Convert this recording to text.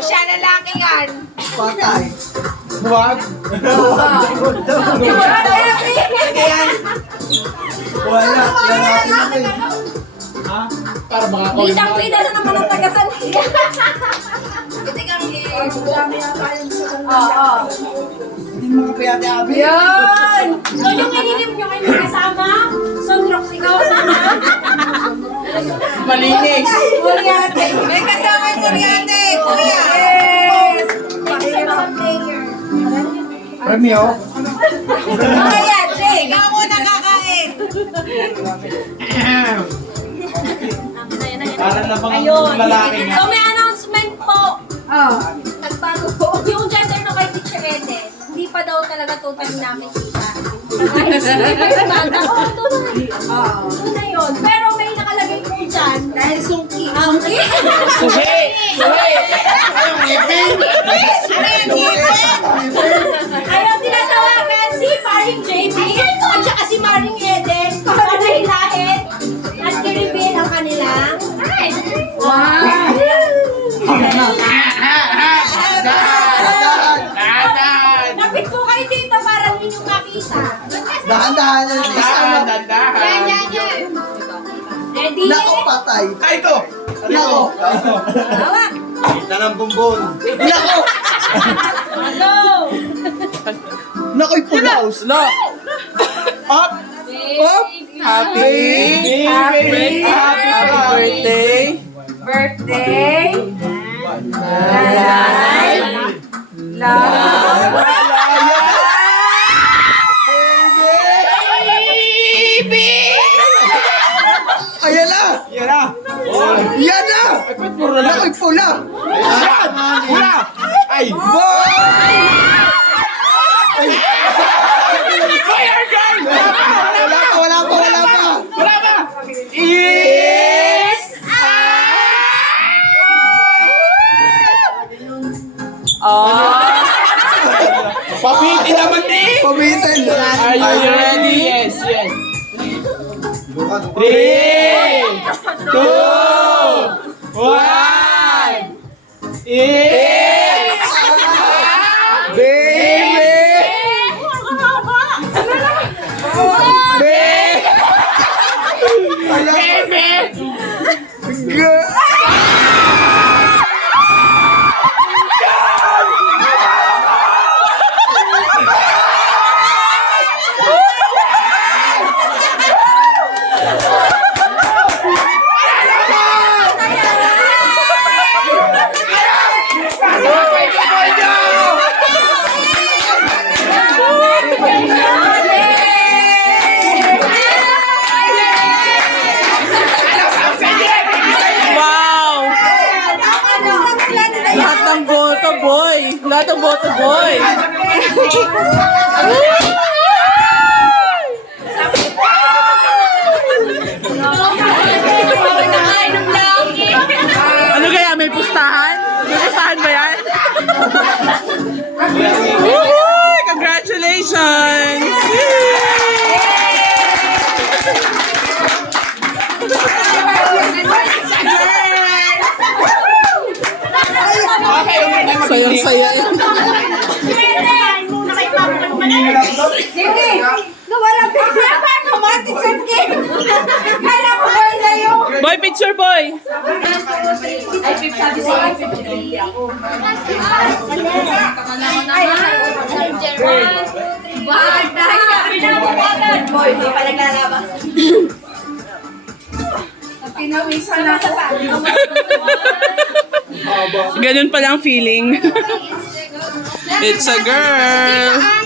siya lalaki yan. Patay. Huwag. Wala. Ha? Para makakawin. Kitang-kita na naman ang tagasan. Oo. Hindi mo kapayate abi. Yun! So yung inilim nyo kayo kasama, Sunrox ikaw sana. Malinis. Kuryate. May kasama yung kuryate, kuya. Yes! Kasama ang player. Ramyo. Kuryate, ikaw muna kakain. Para na bang Ayun. lalaki nga. So may announcement po. Nagbago po. Yung gender no kay Teacher Eden, hindi pa daw talaga totally nakikita. Ay, hindi pa yung bata. Oo, ito na yun. Pero may nakalagay po dyan. Dahil sungki. Sungki? Suhi! Suhi! Ayong ngipin! Ayaw tinatawagan si Maring JD at saka si Maring Eden para nahilahin at i-reveal ang kanilang. Wow! Lapit po kayo dito para ninyong makita. Dahan-dahan. Yan. Ready? Nako, patay. Ay, ito. Nako. Hawak. Kita ng bumbon. Nako. Go! Nako'y pulaos. No. Up. Up. Happy birthday. Birthday. Love. Ayan na! Yan na! Yan na! Nako'y pula! Pula! Ay! Boy! Fire gun! Wala pa! Yes! Pabitin naman din! Pabitin! Are you ready? Yes. 3, 2, 1. It's baby! Lahat ng boto, boy! Ano kaya? May pustahan? May pustahan ba yan? Congratulations! Sayang-saya yan. Sige! Nawala pa siya pa! Kamatik sa game! Kala ko ba na yung... Boy, picture boy! Ay, Pip, sabi sa'yo. Boy, hindi pa naglalabas. Pinawisan na ako. Ganun pala ang feeling. It's a girl!